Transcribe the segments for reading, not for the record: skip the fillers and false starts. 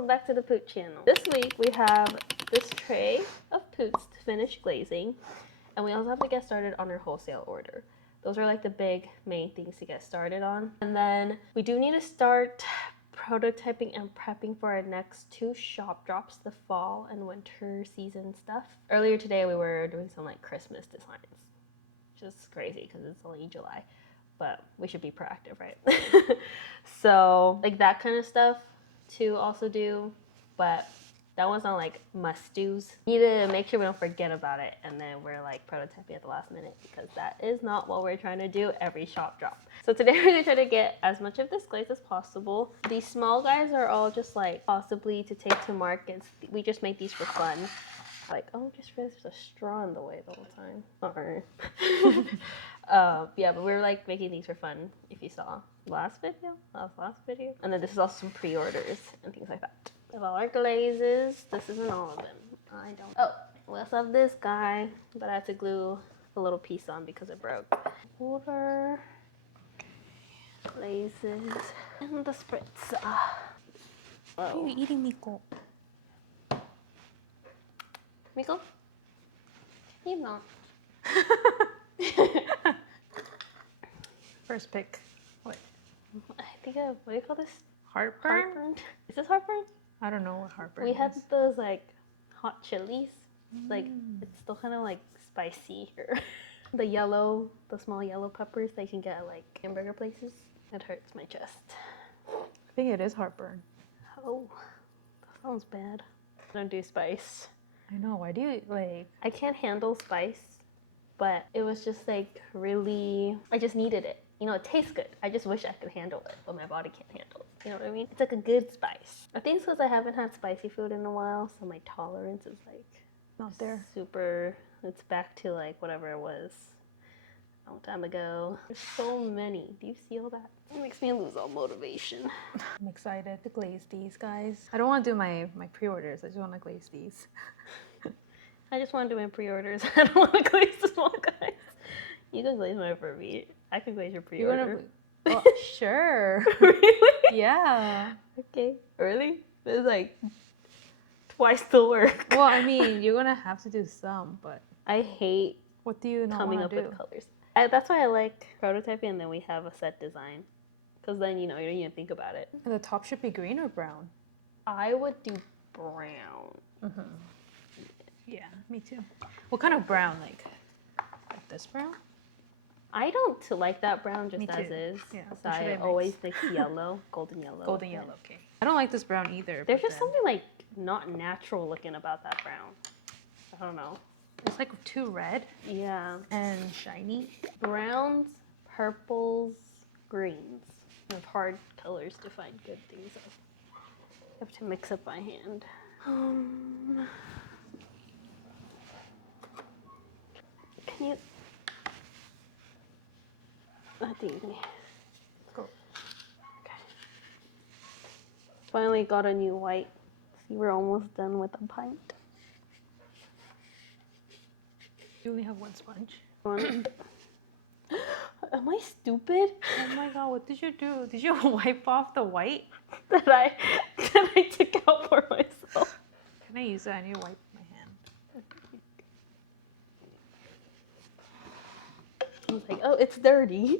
welcome back to the Poot channel. This week we have this tray of Poots to finish glazing, and we also have to get started on our wholesale order. Those are like the big main things to get started on. And then we do need to start prototyping and prepping for our next 2 shop drops, the fall and winter season stuff. Earlier today we were doing some like Christmas designs, which is crazy because it's only July, but we should be proactive, right? So like that kind of stuff to also do, but that one's not like must-dos. Need to make sure we don't forget about it and then we're like prototyping at the last minute, because that is not what we're trying to do every shop drop. So today we're gonna try to get as much of this glaze as possible. These small guys are all just like possibly to take to markets. We just make these for fun. Like, oh, just realized there's a straw in the way the whole time. Sorry. Yeah, but we're like making these for fun. If you saw last video. And then this is also some pre-orders and things like that. Of all our glazes, this isn't all of them. I don't. Oh, we also have this guy, but I had to glue a little piece on because it broke. Water, glazes, and the spritz. Oh. Why are you eating, Miko? Miko? He's not. First pick. What? I think what do you call this? Heartburn? Heartburn? Is this heartburn? I don't know what heartburn We is. had those like hot chilies. Like it's still kind of like spicy here. The small yellow peppers that you can get at like hamburger places. It hurts my chest. I think it is heartburn. Oh, that sounds bad. I don't do spice. I know, why do you like... I can't handle spice, but it was just like really, I just needed it. You know, it tastes good. I just wish I could handle it, but my body can't handle it. You know what I mean? It's like a good spice. I think it's because I haven't had spicy food in a while, so my tolerance is like Not there. super, it's back to like whatever it was a long time ago. There's so many. Do you see all that? It makes me lose all motivation. I'm excited to glaze these, guys. I don't want to do my pre-orders. I just want to glaze these. I just want to do my pre-orders. I don't want to glaze the small guys. You can glaze mine for me. I can glaze your pre-order. Well, sure. Really? Yeah. Okay. Really? It's like twice the work. Well, I mean, you're gonna have to do some, but I hate what do you not coming want up to do? with colors. That's why I like prototyping, and then we have a set design. Because then, you know, you don't even think about it. And the top should be green or brown? I would do brown. Mm-hmm. Yeah, me too. What kind of brown? Like this brown? I don't like that brown just Me as too. is. Yeah, So what should I I mix? always mix yellow, golden yellow. Golden with it. yellow, okay. I don't like this brown either. There's but just then something like not natural looking about that brown. I don't know. it's like too red Yeah. and shiny. Browns, purples, greens. You have hard colors to find good things of. You have to mix it by hand. Can you? I think you can. Go. Okay. Finally got a new white. See, we're almost done with the pint. You only have one sponge. Am I stupid? Oh my god, what did you do? Did you wipe off the white? that I took out for myself. Can I use it? I need to wipe my hand. I was like, oh, it's dirty.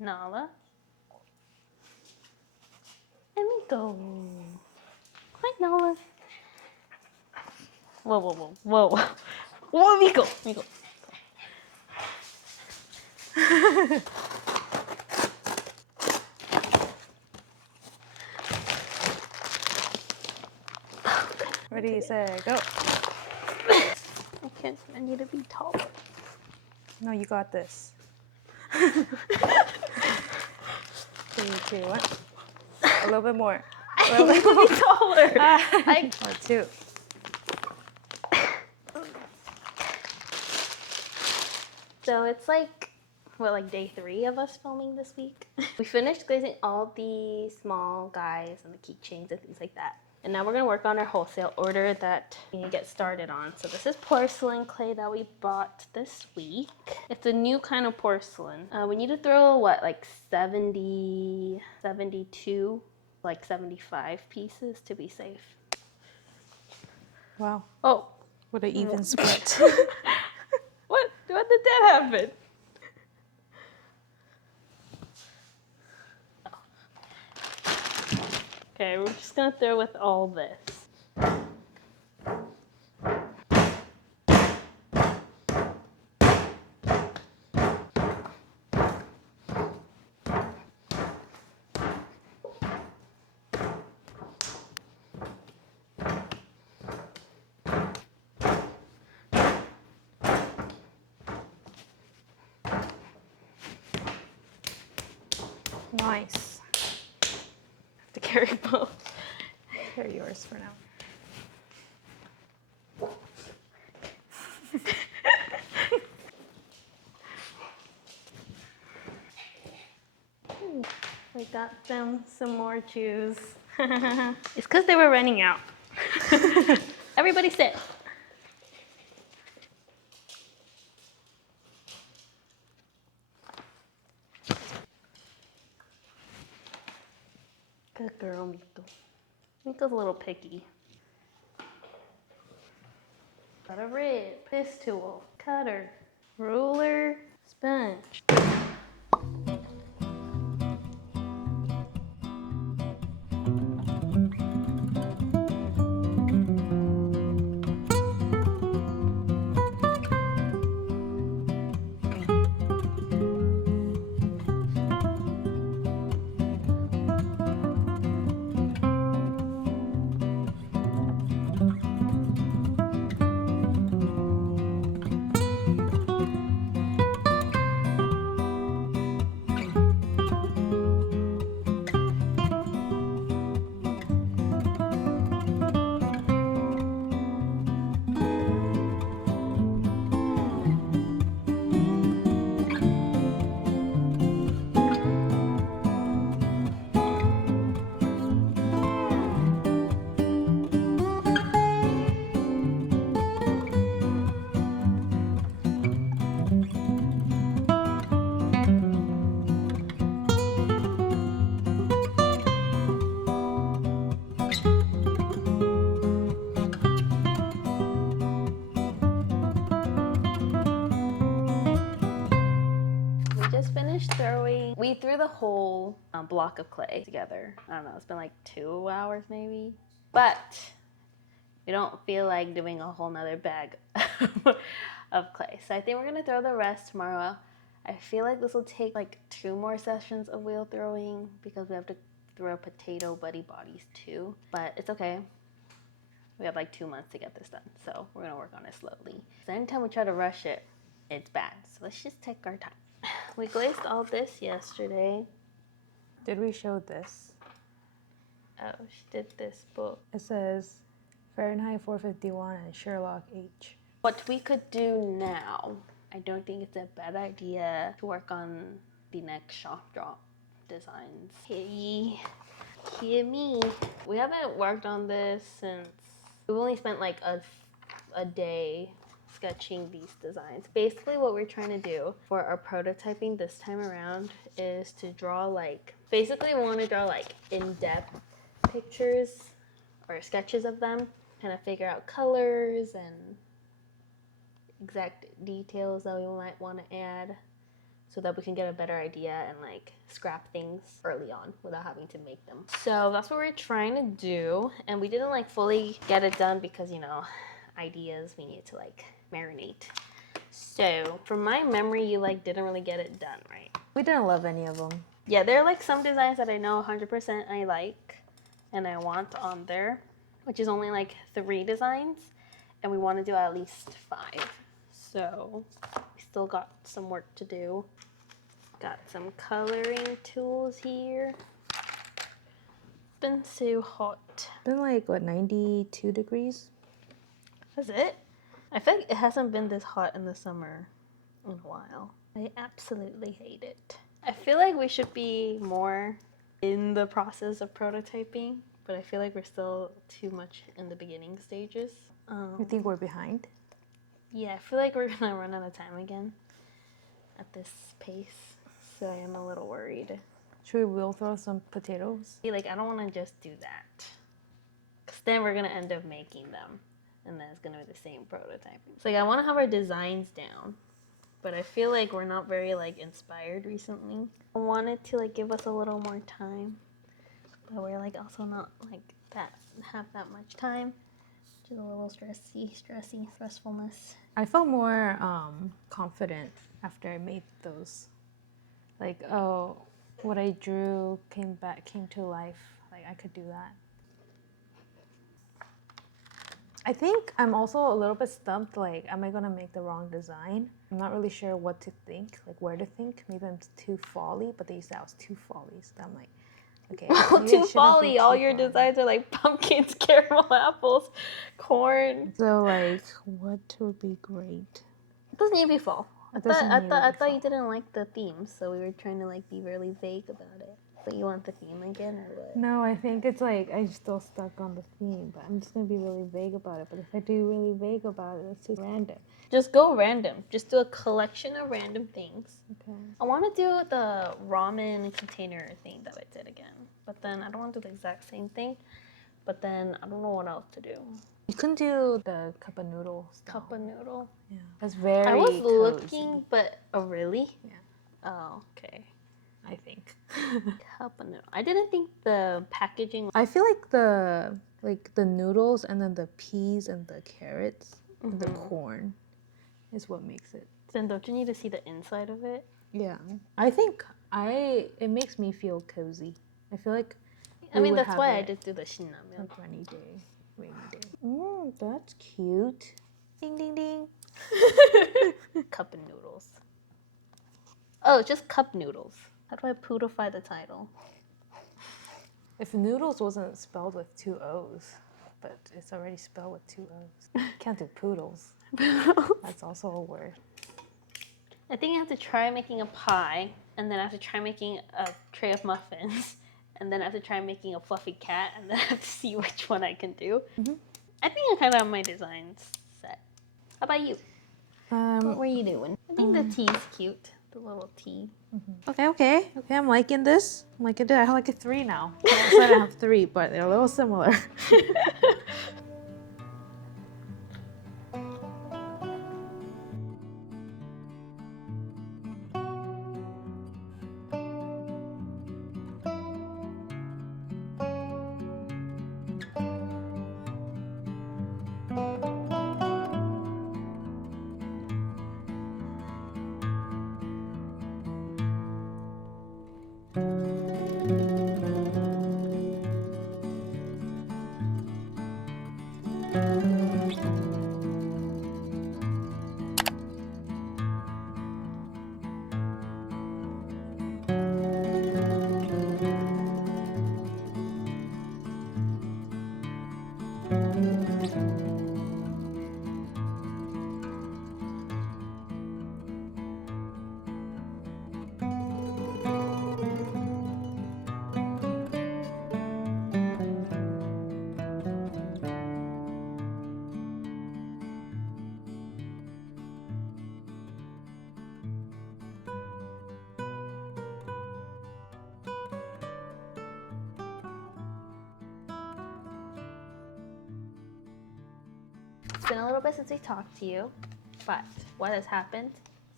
Nala. And Miko. Hi, Nala. Whoa, whoa, whoa, whoa, whoa. Whoa, Miko, Miko. Ready, set, go. Okay, I need to be taller. No, you got this. 3, 2, 1. A little bit more. A little bit more. Be taller. Or 2. So it's like, what, like day 3 of us filming this week? We finished glazing all the small guys and the keychains and things like that. And now we're gonna work on our wholesale order that we need to get started on. So this is porcelain clay that we bought this week. It's a new kind of porcelain. We need to throw, what, like 70, 72, like 75 pieces to be safe. Wow. Oh. What an even split. What did that happen? Okay, we're just gonna throw with all this. Nice. Have to carry both. They're yours for now. We got them some more chews. It's because they were running out. Everybody sit. Good girl, Miko. Miko's a little picky. Got a rib, this tool, cutter, ruler, sponge. Just finished throwing. We threw the whole block of clay together. I don't know, it's been like 2 hours maybe. But we don't feel like doing a whole nother bag of clay. So I think we're gonna throw the rest tomorrow. I feel like this will take like 2 more sessions of wheel throwing because we have to throw potato buddy bodies too. But it's okay. We have like 2 months to get this done. So we're gonna work on it slowly. So anytime we try to rush it, it's bad. So let's just take our time. We glazed all this yesterday. Did we show this? Oh, she did this book. It says Fahrenheit 451 and Sherlock H. What we could do now, I don't think it's a bad idea to work on the next shop drop designs. Hey, hear me. We haven't worked on this since, we've only spent like a day sketching these designs. Basically what we're trying to do for our prototyping this time around is to draw like, basically we want to draw like in-depth pictures or sketches of them, kind of figure out colors and exact details that we might want to add. so that we can get a better idea and like scrap things early on without having to make them. So that's what we're trying to do, and we didn't like fully get it done because, you know, ideas, we need to like marinate. So from my memory, you like didn't really get it done, right? We didn't love any of them. Yeah, there are like some designs that I know 100% I like and I want on there, which is only like 3 designs, and we want to do at least 5. So we still got some work to do. Got some coloring tools here. It's been so hot. It's been like, what, 92 degrees? That's it? I feel like it hasn't been this hot in the summer in a while. I absolutely hate it. I feel like we should be more in the process of prototyping, but I feel like we're still too much in the beginning stages. You think we're behind? Yeah, I feel like we're gonna run out of time again at this pace, so I am a little worried. Should we will throw some potatoes? Like, I don't want to just do that, because then we're gonna end up making them, and then it's gonna be the same prototyping. So like, I want to have our designs down, but I feel like we're not very like inspired recently. I wanted to like give us a little more time, but we're like also not like that have that much time. Which is a little stressfulness. I felt more confident after I made those. Like, oh, what I drew came to life. Like, I could do that. I think I'm also a little bit stumped, like, am I gonna make the wrong design? I'm not really sure what to think, like where to think. Maybe I'm too folly, but they said I was too folly, so I'm like, okay. Too folly, all your designs are like pumpkins, caramel apples, corn. So like, what would be great? It doesn't need to be fall. I fall. thought you didn't like the theme, so we were trying to like be really vague about it. But you want the theme again, or what? No, I think it's like I'm still stuck on the theme, but I'm just gonna be really vague about it. But if I do really vague about it, it's just random. Just go random. Just do a collection of random things. Okay. I want to do the ramen container thing that I did again, but then I don't want to do the exact same thing. But then I don't know what else to do. You can do the cup of noodles. Cup of noodle. Yeah, that's very. I was cozy. looking, but really? Yeah. Oh, okay. I think. Cup of noodle. I didn't think the packaging. I feel like the noodles and then the peas and the carrots and the corn is what makes it. Then don't you need to see the inside of it? Yeah, I think it makes me feel cozy. I feel like. I mean, that's why I just do the shinramen. Like rainy day. That's cute. Ding ding ding. Cup of noodles. Oh, it's just cup noodles. How do I pootify the title? If noodles wasn't spelled with 2 O's, but it's already spelled with 2 O's. Can't do poodles. That's also a word. I think I have to try making a pie, and then I have to try making a tray of muffins, and then I have to try making a fluffy cat, and then I have to see which one I can do. Mm-hmm. I think I kind of have my designs set. How about you? What were you doing? I think the tea is cute. The little tea. Mm-hmm. Okay. I'm liking this. I have like a 3 now. I said I have 3, but they're a little similar. It's been a little bit since we talked to you, but what has happened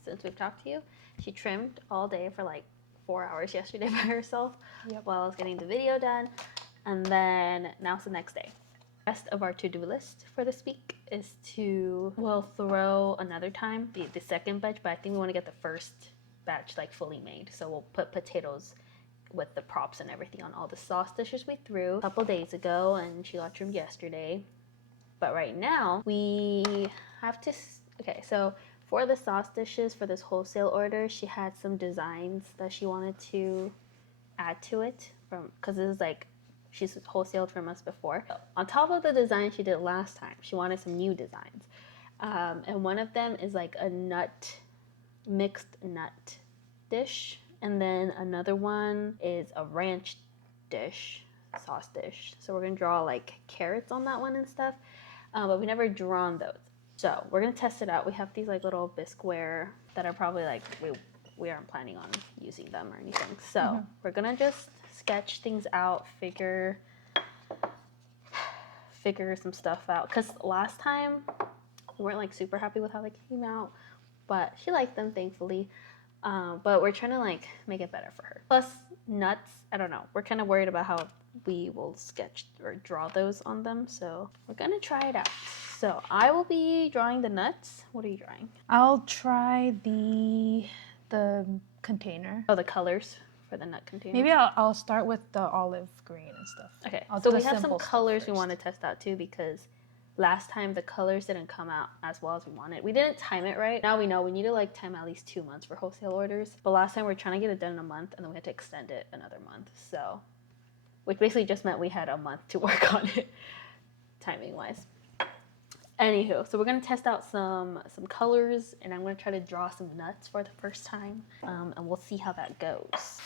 since we've talked to you. She trimmed all day for like 4 hours yesterday by herself while I was getting the video done. And then now it's the next day. The rest of our to-do list for this week is to, we'll throw another time the second batch, but I think we want to get the first batch like fully made. So we'll put potatoes with the props and everything on all the sauce dishes we threw a couple days ago, and she got trimmed yesterday. But right now we have to, okay, so for the sauce dishes for this wholesale order, she had some designs that she wanted to add to it from, because this is like, she's wholesaled from us before. On top of the design she did last time, she wanted some new designs. And one of them is like a mixed nut dish. And then another one is a ranch dish, sauce dish. So we're gonna draw like carrots on that one and stuff. But we never drawn those. So we're gonna test it out. We have these like little bisqueware that are probably like, we aren't planning on using them or anything. So we're gonna just sketch things out, figure some stuff out. Cause last time we weren't like super happy with how they came out, but she liked them, thankfully. But we're trying to like make it better for her. Plus nuts, I don't know. We're kind of worried about how we will sketch or draw those on them. So we're gonna try it out. So I will be drawing the nuts. What are you drawing? I'll try the container. Oh, the colors for the nut container. Maybe I'll start with the olive green and stuff. Okay, I'll so do we the have some simple colors stuff we first. want to test out too, because last time the colors didn't come out as well as we wanted. We didn't time it right. Now we know we need to like time at least 2 months for wholesale orders. But last time we were trying to get it done in a month, and then we had to extend it another month. So, which basically just meant we had a month to work on it, timing wise. Anywho, so we're gonna test out some colors, and I'm gonna try to draw some nuts for the first time, and we'll see how that goes.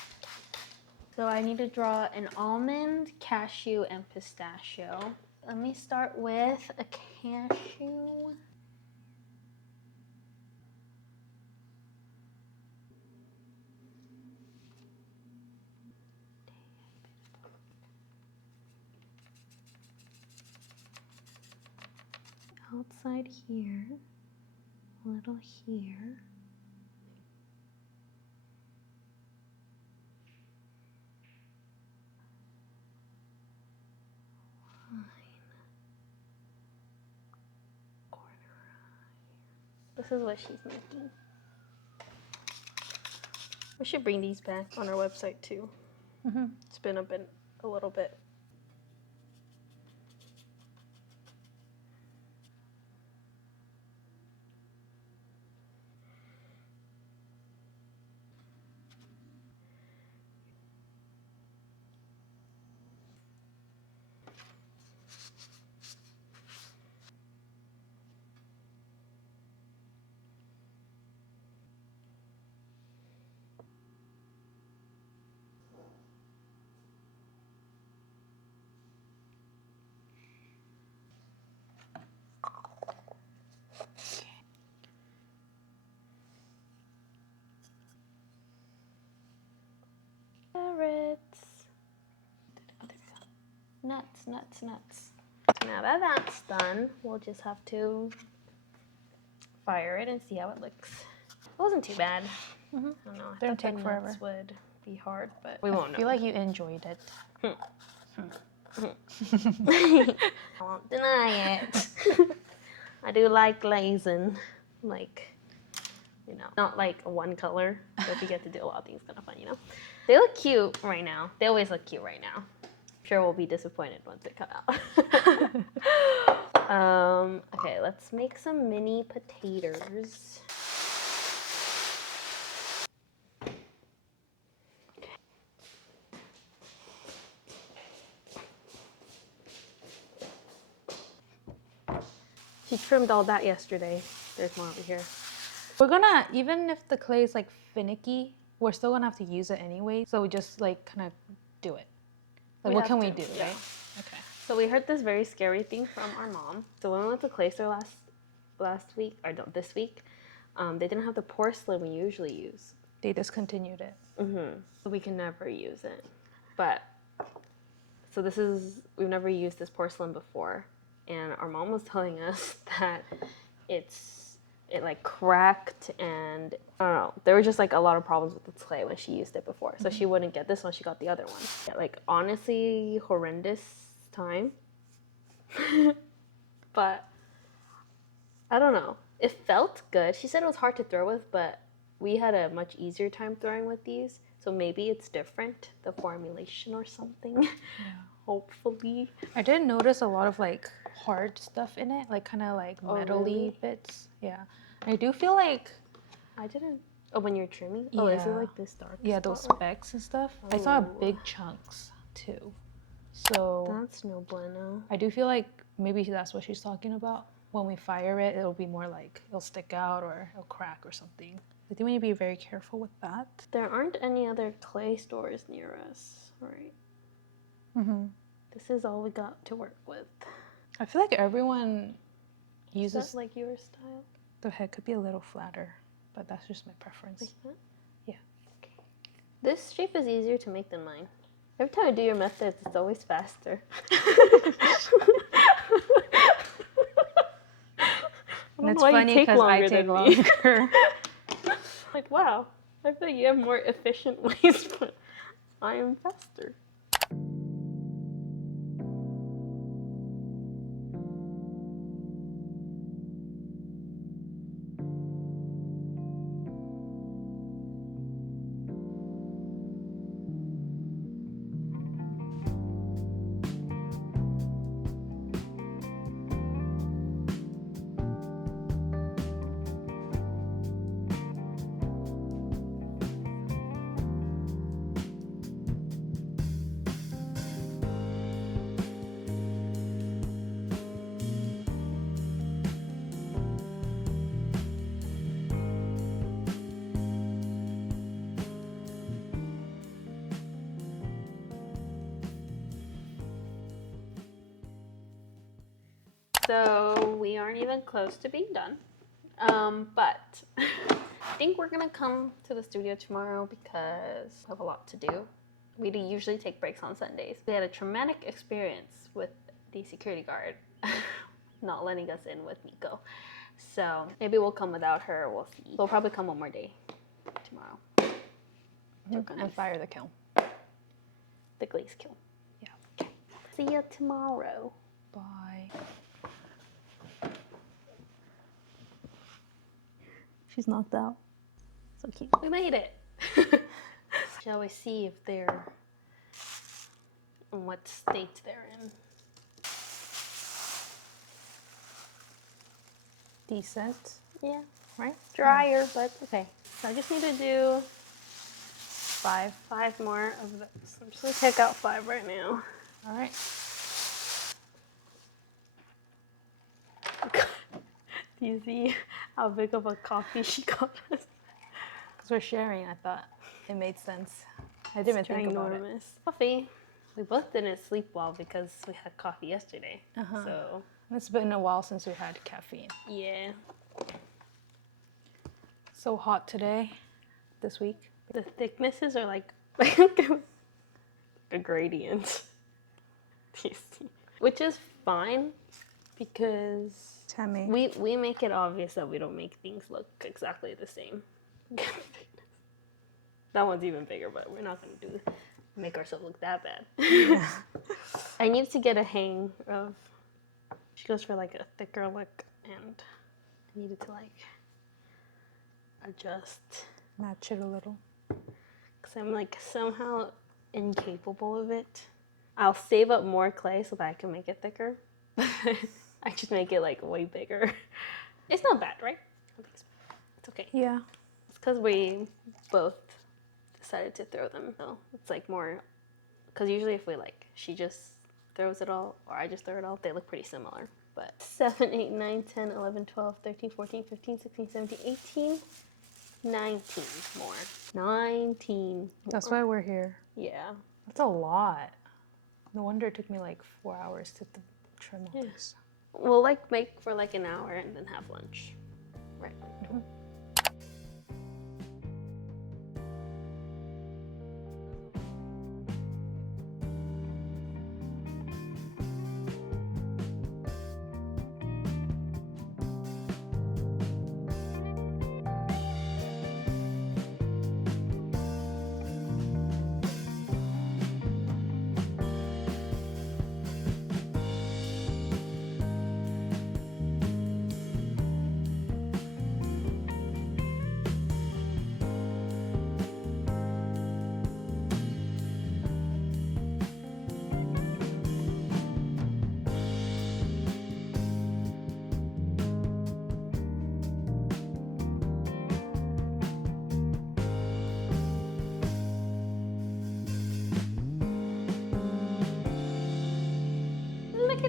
So I need to draw an almond, cashew, and pistachio. Let me start with a cashew. Outside here, a little here. This is what she's making. We should bring these back on our website too. It's been a little bit. Carrots. Nuts, nuts, nuts. So now that that's done, we'll just have to fire it and see how it looks. It wasn't too bad. I don't know. I Didn't thought take the forever. nuts would be hard, but we won't know. I feel like you enjoyed it. I won't deny it. I do like glazing. Like, you know, not like one color, but if you get to do a lot of things, kind of fun, you know? They look cute right now. They always look cute right now. I'm sure we'll be disappointed once they come out. Okay, let's make some mini potatoes. She trimmed all that yesterday. There's more over here. We're gonna, even if the clay is like finicky, we're still gonna have to use it anyway. So we just like kind of do it. Like, what can we do, right? Okay. So we heard this very scary thing from our mom. So when we went to Clay Store last week, or no, this week, they didn't have the porcelain we usually use. They discontinued it. So we can never use it. But, so we've never used this porcelain before. And our mom was telling us that it's it like cracked, and I don't know. There were just like a lot of problems with the clay when she used it before. So she wouldn't get this one, she got the other one. Yeah, like honestly, horrendous time. But I don't know. It felt good. She said it was hard to throw with, but we had a much easier time throwing with these. So maybe it's different, the formulation or something. Yeah. Hopefully. I did notice a lot of like hard stuff in it, like kind of like metally really? bits. Yeah. I do feel like I didn't. Oh, when you're trimming? Oh, is it yeah. like this dark Yeah, those spot? specks and stuff. I saw Oh. big chunks too. So That's no bueno. I do feel like maybe that's what she's talking about. When we fire it, it'll be more like it'll stick out or it'll crack or something. I think we need to be very careful with that. There aren't any other clay stores near us, right? Mm-hmm. This is all we got to work with. I feel like everyone Is uses that like your style? the head could be a little flatter, but that's just my preference. Like that? Yeah. Okay. This shape is easier to make than mine. Every time I do your methods, it's always faster. And it's funny because I take longer. Like, wow, I feel like you have more efficient ways, but I am faster. So we aren't even close to being done. But I think we're gonna come to the studio tomorrow because we have a lot to do. We usually take breaks on Sundays. We had a traumatic experience with the security guard not letting us in with Nico. So maybe we'll come without her, we'll see. We'll probably come one more day tomorrow. And fire the kiln. The glaze kiln. Yeah. Okay. See you tomorrow. Bye. She's knocked out. So cute. We made it. Shall we see if they're in what state they're in? Decent. Yeah. Right? Drier, but okay. So I just need to do 5. 5 more of this. I'm just gonna take out 5 right now. All right. Do you see how big of a coffee she got us? Because we're sharing, I thought it made sense. I didn't even think about it. Ginormous. Coffee. We both didn't sleep well because we had coffee yesterday. So It's been a while since we had caffeine. yeah. So hot today, this week. The thicknesses are like a gradient. Which is fine because Tammy. we make it obvious that we don't make things look exactly the same. That one's even bigger, but we're not gonna make ourselves look that bad. Yeah. I need to get a hang of. She goes for like a thicker look, and I needed to like adjust. Match it a little. Because I'm like somehow incapable of it. I'll save up more clay so that I can make it thicker. I just make it like way bigger. It's not bad, right? I think it's okay. Yeah. It's because we both decided to throw them. So it's like more, because usually if we like, she just throws it all or I just throw it all, they look pretty similar. But 7, 8, 9, 10, 11, 12, 13, 14, 15, 16, 17, 18, 19 more. 19 more. That's why we're here. Yeah. That's a lot. No wonder it took me like 4 hours to trim all this. We'll like make for like an hour and then have lunch. Right.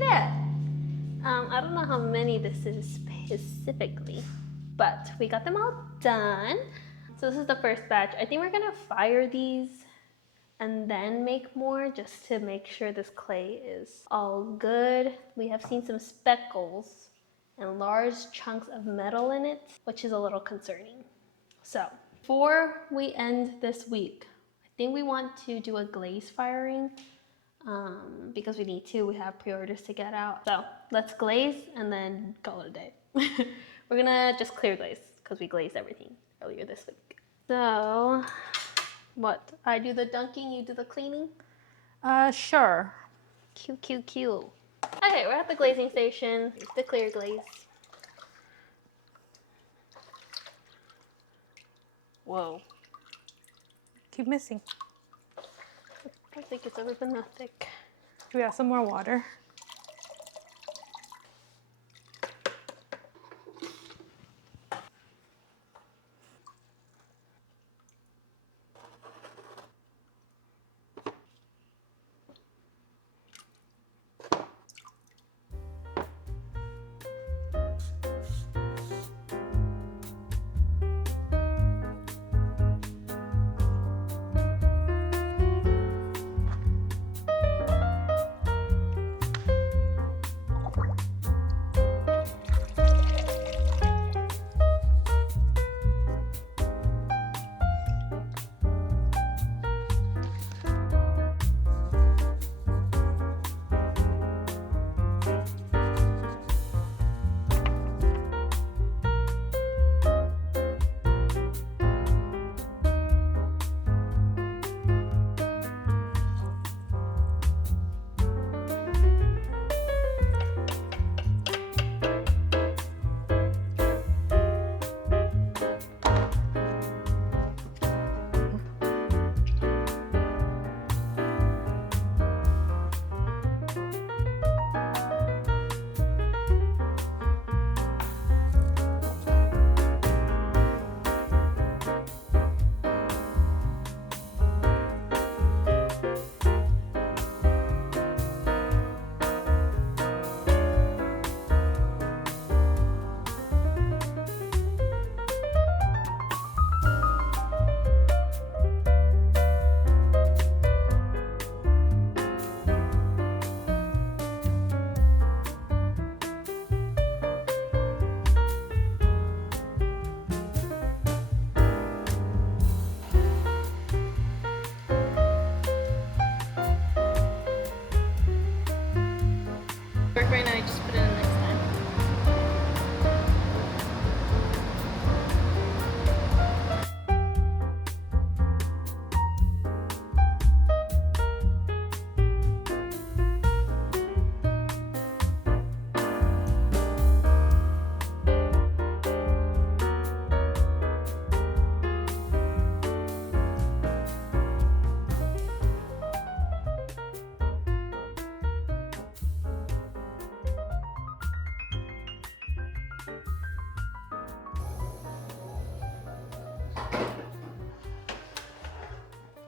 at that. I don't know how many this is specifically, but we got them all done. So this is the first batch. I think we're gonna fire these and then make more just to make sure this clay is all good. We have seen some speckles and large chunks of metal in it, which is a little concerning. So before we end this week, I think we want to do a glaze firing because we need to. We have pre-orders to get out. So let's glaze and then call it a day. We're gonna just clear glaze because we glazed everything earlier this week. So what? I do the dunking, you do the cleaning? Sure. Cute, cute, cute. Okay, we're at the glazing station. Here's the clear glaze. Whoa. Keep missing. I don't think it's ever been that thick. We got some more water. Work right now, I just put it in next time.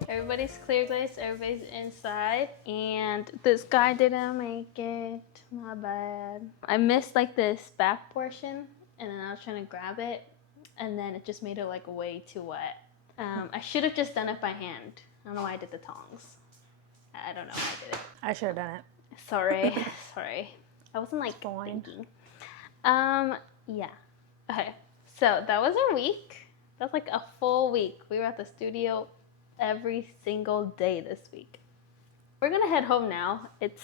Everybody's clear glazed, everybody's inside, and this guy didn't make it. My bad. I missed like this back portion, and then I was trying to grab it, and then it just made it like way too wet. I should have just done it by hand. I don't know why I did the tongs. I don't know why I did it. I should have done it. Sorry, sorry. I wasn't like Fine. thinking. Yeah. Okay, so that was our week. That's like a full week. We were at the studio every single day this week. We're gonna head home now. It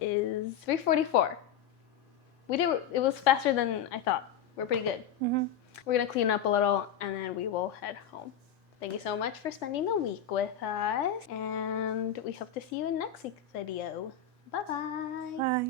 is 3:44. It was faster than I thought. We're pretty good. Mm-hmm. We're gonna clean up a little and then we will head home. Thank you so much for spending the week with us, and we hope to see you in next week's video. Bye-bye. Bye.